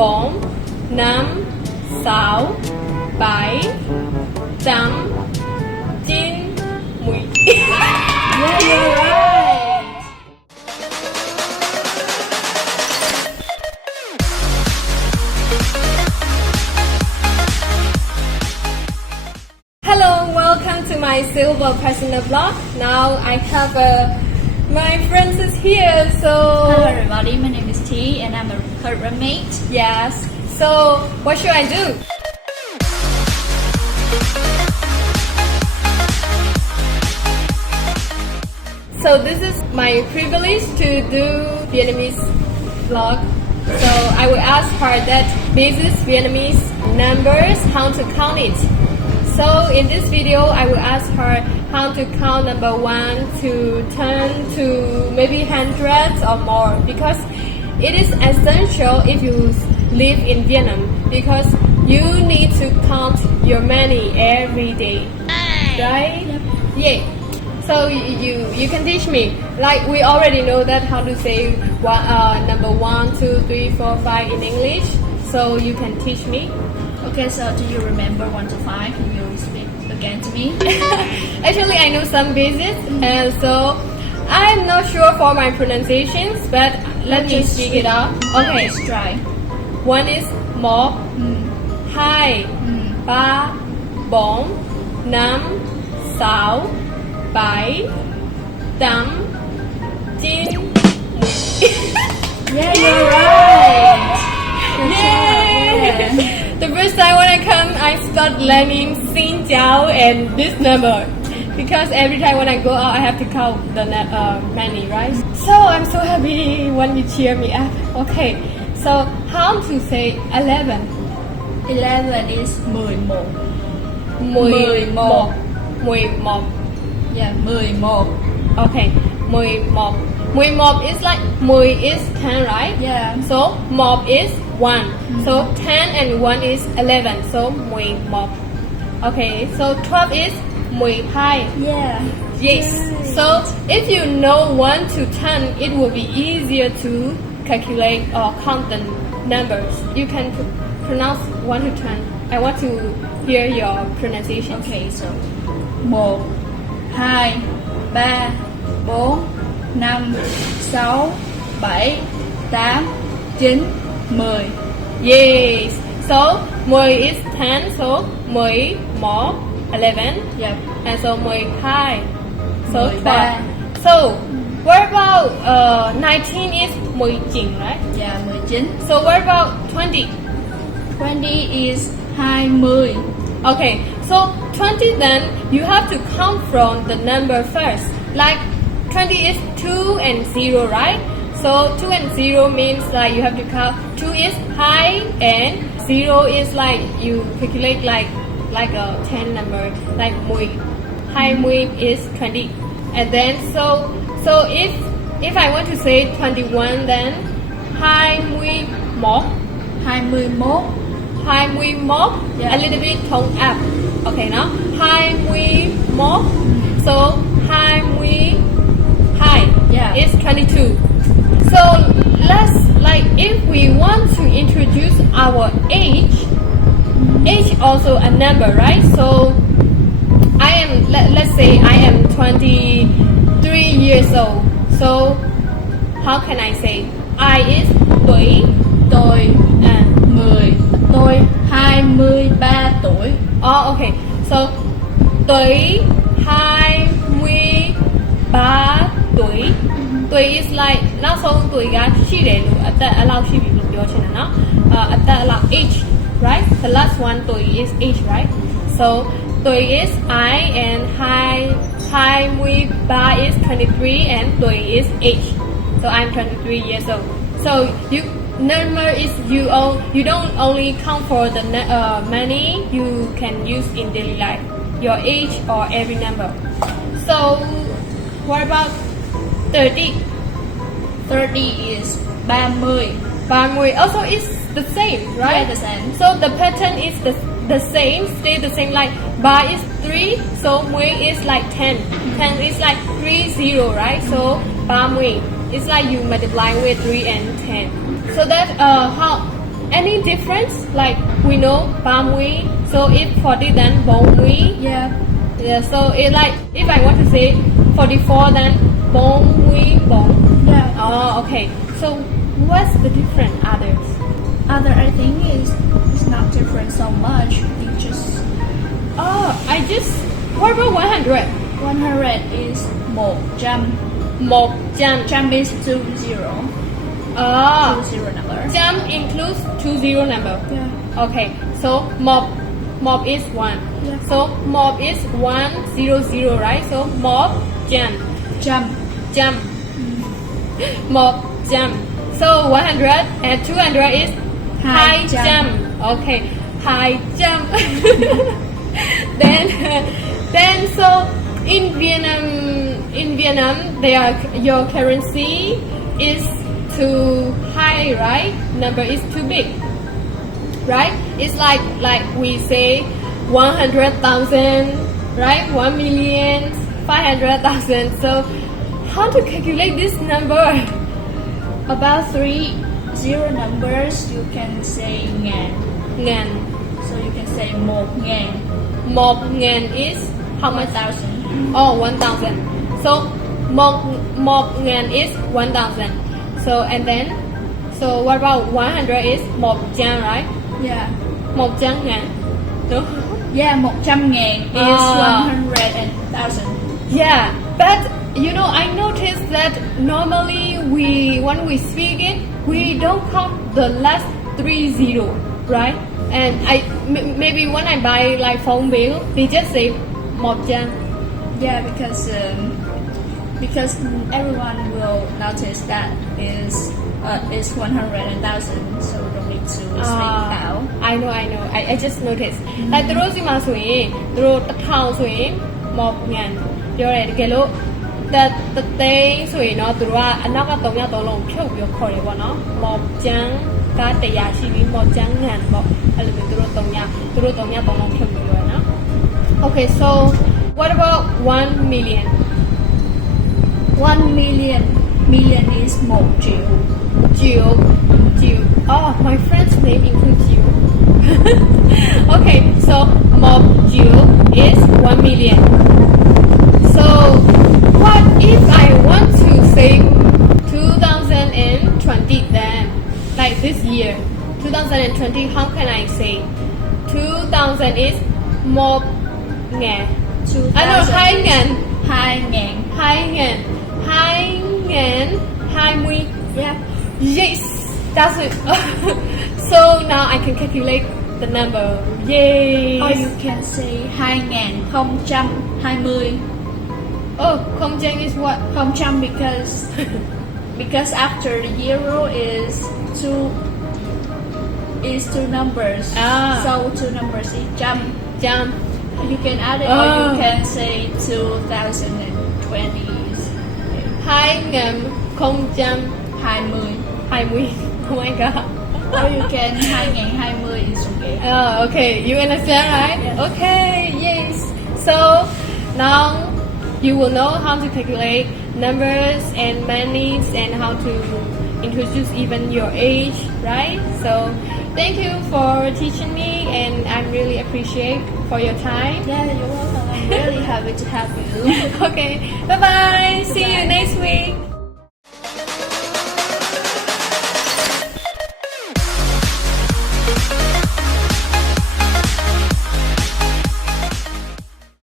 4, 5, 6, 7, 8, 9, 10. Yeah, you're right. Hello, welcome to my silver personal blog. Now I have my friends is here, so Hello everybody, my name is T and I'm her roommate. yes. So what should I do? So this is my privilege to do Vietnamese vlog. So I will ask her that this is Vietnamese numbers, how to count it. So in this video, I will ask her how to count number 1 to 10 to maybe hundreds or more, because it is essential if you live in Vietnam, because you need to count your money every day, right? Yep. Yeah. So you can teach me. Like we already know that how to say number 1, 2, 3, 4, 5 in English. So you can teach me. Okay, so do you remember 1 to 5? Can you speak again to me? Actually, I know some basics, and so I'm not sure for my pronunciations, but let me speak it out. Okay, Let's try. 1 is 1, 2, 3, 4, 5, 6, 7, 8, 9, 10. Yeah, you're right. Good Yay! job. Yeah. The first time when I come, I start learning Xin Jiao and this number, because every time when I go out, I have to count the money, right? So I'm so happy when you cheer me up. Okay, so how to say 11? 11 is 11. 11. 11. Yeah, 11. Okay, 11. 11 is like 10 is 10, right? Yeah. So 1 is 1. So 10 and 1 is 11. So 11. Okay, so 12 is 12. Yeah. Yes. Right. So if you know 1 to 10, it will be easier to calculate or count the numbers. You can pronounce 1 to 10. I want to hear your pronunciation. Okay, so 1, 2, 3, 4, 5, 6, 7, 8, 9, 10. Yes. So 10 is 10. So 10 more 11. Yep. And so 12. So 13. 12. So what about 19 is 19, right? Yeah, 19. So what about 20? 20 is 20. Okay, so 20 then you have to count from the number first. Like 20 is 2 and 0, right? So 2 and 0 means like you have to count 2 is high and 0 is like you calculate like a 10 number, like 10. High 10 is 20. And then so if I want to say 21, then 21. 21. 21. Yeah. A little bit tone up. Okay, now 21. So 22 Yeah. is 22. So let's, like, if we want to introduce our age also a number, right? So I am, let's say I am 23 years old. So how can I say? I is tuổi. Tôi 10. Tôi 23 tuổi. Oh, okay. So tuổi 23 tuổi. Tuổi is like nó không tuổi ga chỉ để at the allow chỉ bị lục cho nên nó at the allow age, right? The last one tuổi is age, right? So tuổi is I and 23 is 23 and tuổi is age. So I'm 23 years old. So number is you don't only count for the money you can use in daily life, your age or every number. So what about 30? 30 is 30. 30 also is the same, right? Yeah, the same. So the pattern is the same, stay the same. Like bar is 3, so 10 is like 10. 10 is like 30, right? So 30 it's like you multiply with 3 and 10. So that how any difference? Like we know ba mươi, so if 40 then bốn mươi. Yeah. Yeah, so it like if I want to say 44 then bốn mươi bốn. Yeah. Oh, okay. So what's the difference others? Other I think is not different so much. It just Oh, what about 100? 100 is 100. 100. Trăm is 20. Ah, 20 number. jam includes 20 number. Yeah. Okay, so mob is 1. Yeah. So mob is 100, right? So mob jam. Trăm. Mob jam. So 100 and 200 is high jump. jump. Okay, high jump. then so in Vietnam your currency is too high, right? Number is too big, right? It's like we say 100,000, right? 1,500,000. So how to calculate this number? About 3 zero numbers you can say ngàn. Ngàn. So you can say 1.000. 1.000 is how much? 1,000. Oh, 1,000. So 1.000 is 1,000. So and then so what about 100 is 100, right? Yeah. 100.000. No? Yeah, 100.000 is 100,000. Yeah, but you know, I noticed that normally when we speak it, we don't count the last 3 zero, right? And maybe when I buy like phone bill, they just say 100. Yeah, because everyone will notice that is 100,000, so we don't need to speak now. I know. I just noticed. Like သူတို့စီမှာဆိုရင်သူတို့1000ဆိုရင် 100,000 ပြောတယ်တကယ်လို့တသိန်းဆိုရင်တော့သူတို့ကအနောက်က3ရောက်3လုံးဖြုတ်ပြီးခေါ်တယ်ပေါ့နော်မော်ကျန်းက100ရှိပြီးမော်ကျန်းငံပေါ့အဲ့လိုမျိုးသူတို့3ရောက်3လုံးဖြုတ်ပြီးပြောရနော် Okay, so what about 1 million? 1 million. Million is 1 triệu. Jill. Oh, my friend's name includes you. Okay, so mob Jill is 1 million. So what if I want to say 2020 then? Like this year, 2020, how can I say? 2000 is mob ngàn. I know, hai ngàn. 20. Yeah. Yes, that's it. So now I can calculate the number. Yay. Or you can say 2020. Oh, không chăng is what? 0 because after the euro is two numbers. So 2 numbers is trăm. You can add it or you can say 2020. 2020. Oh my god. Or you can 2020 is okay. Oh, okay. You understand, right? Yeah. Okay, yes. So now you will know how to calculate numbers and monies and how to introduce even your age, right? So thank you for teaching me and I'm really appreciate for your time. Yeah, you're welcome. I'm really happy to have you. Okay, bye-bye. See you next week.